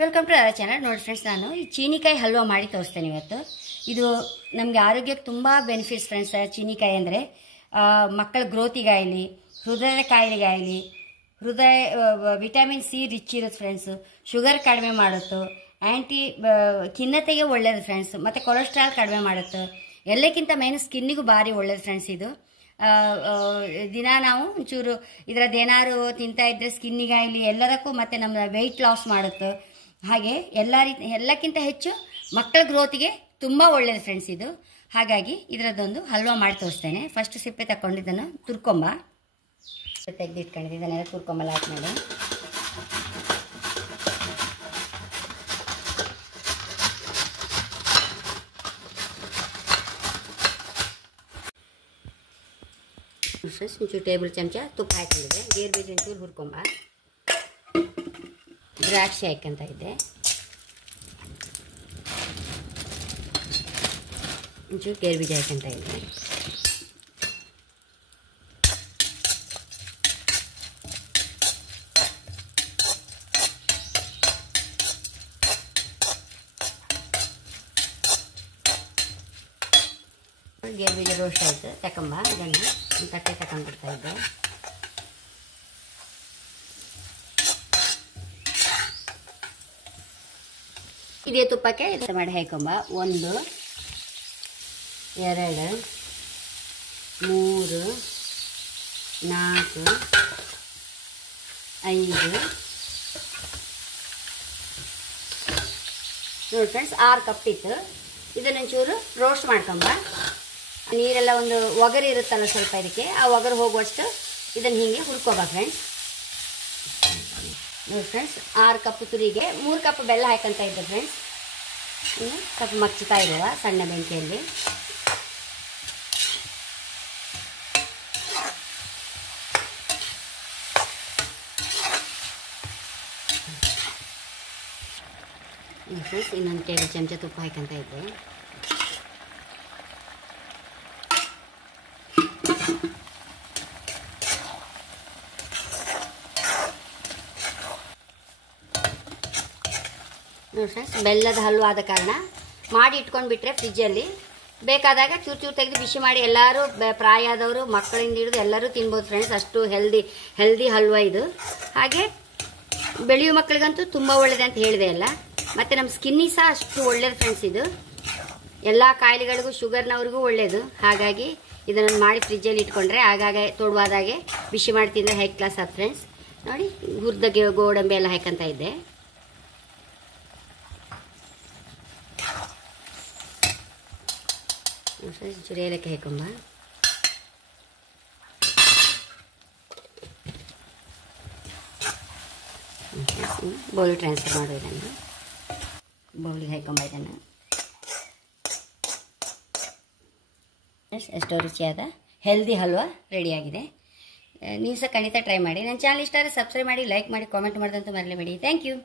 Welcome to our channel. ನೋಡಿ friends, ನಾನು ಈ ಚೀನಿಕಾಯಿ ಹಲ್ವಾ ಮಾಡಿ ತೋರಿಸ್ತೇನೆ ಇವತ್ತು. ಇದು ನಮಗೆ ಆರೋಗ್ಯಕ್ಕೆ ತುಂಬ ಬೆನಿಫಿಟ್ಸ್ ಫ್ರೆಂಡ್ಸ್. ಚೀನಿಕಾಯಿ ಅಂದರೆ ಮಕ್ಕಳ ಗ್ರೋತಿಗಾಗಲಿ, ಹೃದಯದ ಕಾಯಿಲೆಗಾಗಲಿ, ಹೃದಯ ವಿಟಮಿನ್ ಸಿ ರಿಚ್ ಇರುತ್ತೆ ಫ್ರೆಂಡ್ಸ್. ಶುಗರ್ ಕಡಿಮೆ ಮಾಡುತ್ತೆ, ಖಿನ್ನತೆಗೆ ಒಳ್ಳೆಯದು ಫ್ರೆಂಡ್ಸ್, ಮತ್ತು ಕೊಲೆಸ್ಟ್ರಾಲ್ ಕಡಿಮೆ ಮಾಡುತ್ತೆ. ಎಲ್ಲಕ್ಕಿಂತ ಮೇನ್ ಸ್ಕಿನ್ನಿಗೂ ಭಾರಿ ಒಳ್ಳೆಯದು ಫ್ರೆಂಡ್ಸ್. ಇದು ದಿನ ನಾವು ಒಂಚೂರು ಇದರದ್ದೇನಾದ್ರು ತಿಂತಾ ಇದ್ರೆ ಸ್ಕಿನ್ನಿಗಾಗಲಿ ಎಲ್ಲದಕ್ಕೂ, ಮತ್ತು ನಮ್ಮ ವೆಯ್ಟ್ ಲಾಸ್ ಮಾಡುತ್ತೆ. ಹಾಗೆ ಎಲ್ಲಕ್ಕಿಂತ ಹೆಚ್ಚು ಮಕ್ಕಳ ಗ್ರೋತಿಗೆ ತುಂಬ ಒಳ್ಳೆಯದು ಫ್ರೆಂಡ್ಸ್ ಇದು. ಹಾಗಾಗಿ ಇದರದ್ದೊಂದು ಹಲ್ವಾ ಮಾಡಿ ತೋರಿಸ್ತೇನೆ. ಫಸ್ಟ್ ಸಿಪ್ಪೆ ತಗೊಂಡಿದ್ದನ್ನು ತುರ್ಕೊಂಬ ತೆಗೆದಿಟ್ಕೊಂಡಿದ್ದೆ, ಇದನ್ನೆಲ್ಲ ತುರ್ಕೊಂಬಲ್ಲ ಆದ್ಮೇಲೆ ಒಂಚೂರು ಟೇಬಲ್ ಚಮಚ ತುಪ್ಪ ಹಾಕೊಂಡಿದ್ದೆ. ಗೇರು ಬೀಜ ಒಂಚೂರು ಹುರ್ಕೊಂಬ, ದ್ರಾಕ್ಷಿ ಹಾಕಂತ ಇದ್ದೆ, ಒಂಚೂರು ಗೇರು ಬೀಜ ಹಾಕಂತ ಇದ್ದೆ. ಗೇರು ಬೀಜ ರೋಸ್ಟ್ ಆಯಿತು, ತಕೊಂಬ ಇದನ್ನು ತಟ್ಟೆ ತಗೊಂಡ್ಬಿಡ್ತಾ ಇದ್ದೆ. ಇದೇ ತುಪ್ಪಕ್ಕೆ ಇದು ಮಾಡಿ ಹಾಕೊಂಬ. 1 2 3 4 5 ನೋಡಿ ಫ್ರೆಂಡ್ಸ್, 6 ಕಪ್ ಇತ್ತು. ಇದನ್ನೊಂಚೂರು ರೋಸ್ಟ್ ಮಾಡ್ಕೊಂಬ. ನೀರೆಲ್ಲ ಒಂದು ಒಗರು ಇರುತ್ತಲ್ಲ ಸ್ವಲ್ಪ, ಇದಕ್ಕೆ ಆ ಒಗರು ಹೋಗುವಷ್ಟು ಇದನ್ನು ಹೀಗೆ ಹುರ್ಕೋಬ ಫ್ರೆಂಡ್ಸ್. ನೋಡಿ ಫ್ರೆಂಡ್ಸ್, 6 ಕಪ್ ತುರಿಗೆ 3 ಕಪ್ ಬೆಲ್ಲ ಹಾಕಂತ ಇದ್ದೆ ಫ್ರೆಂಡ್ಸ್. ಇನ್ನು ಸ್ವಲ್ಪ ಮಚ್ಚುತ್ತಾ ಇರುವ ಸಣ್ಣ ಬೆಂಕಿಯಲ್ಲಿ. ಫ್ರೆಂಡ್ಸ್, ಇನ್ನೊಂದು ಟೇಬಲ್ ಚಮಚ ತುಪ್ಪ ಹಾಕಂತ ಇದ್ದೆ. ನೋಡಿ ಫ್ರೆಂಡ್ಸ್, ಬೆಲ್ಲದ ಹಲ್ವಾ ಆದ ಕಾರಣ ಮಾಡಿ ಇಟ್ಕೊಂಡು ಬಿಟ್ರೆ ಫ್ರಿಜ್ಜಲ್ಲಿ ಬೇಕಾದಾಗ ಚೂರು ಚೂರು ತೆಗೆದು ಬಿಸಿ ಮಾಡಿ ಎಲ್ಲರೂ, ಪ್ರಾಯ ಆದವರು ಮಕ್ಕಳಿಂದ ಹಿಡಿದು ಎಲ್ಲರೂ ತಿನ್ಬೋದು ಫ್ರೆಂಡ್ಸ್. ಅಷ್ಟು ಹೆಲ್ದಿ ಹಲ್ವಾ ಇದು. ಹಾಗೆ ಬೆಳೆಯುವ ಮಕ್ಕಳಿಗಂತೂ ತುಂಬ ಒಳ್ಳೆಯದು ಅಂತ ಹೇಳಿದೆ ಅಲ್ಲ. ಮತ್ತು ನಮ್ಮ ಸ್ಕಿನ್ನಿಗೆ ಸಹ ಅಷ್ಟು ಒಳ್ಳೆಯದು ಫ್ರೆಂಡ್ಸ್ ಇದು. ಎಲ್ಲ ಕಾಯಿಲೆಗಳಿಗೂ, ಶುಗರ್ನವ್ರಿಗೂ ಒಳ್ಳೆಯದು. ಹಾಗಾಗಿ ಇದನ್ನು ಮಾಡಿ ಫ್ರಿಜ್ಜಲ್ಲಿ ಇಟ್ಕೊಂಡ್ರೆ ಆಗಾಗ ತೊಡುವಾದಾಗೆ ಬಿಸಿ ಮಾಡಿ ತಿಂದರೆ ಹೈ ಕ್ಲಾಸ್ ಆದ ಫ್ರೆಂಡ್ಸ್. ನೋಡಿ, ಹುರಿದ ಗೋಡಂಬಿ ಎಲ್ಲ ಹಾಕಂತ ಇದ್ದೆ. ಚೂರು ಏಲಕ್ಕಿ ಹಾಕೊಂಬ. ಬೌಲ್ ಟ್ರಾನ್ಸ್ಫರ್ ಮಾಡು. ಇದನ್ನು ಬೌಲಿಗೆ ಹಾಕೊಂಬ. ಇದನ್ನು ಎಷ್ಟೋ ರುಚಿಯಾದ ಹೆಲ್ದಿ ಹಲ್ವಾ ರೆಡಿಯಾಗಿದೆ. ನೀವು ಸಹ ಖಂಡಿತ ಟ್ರೈ ಮಾಡಿ. ನನ್ನ ಚಾನಲ್ ಇಷ್ಟ ಆದರೆ ಸಬ್ಸ್ಕ್ರೈಬ್ ಮಾಡಿ, ಲೈಕ್ ಮಾಡಿ, ಕಾಮೆಂಟ್ ಮಾಡೋದಂತೂ ಮರಲೇಬೇಡಿ. Thank you.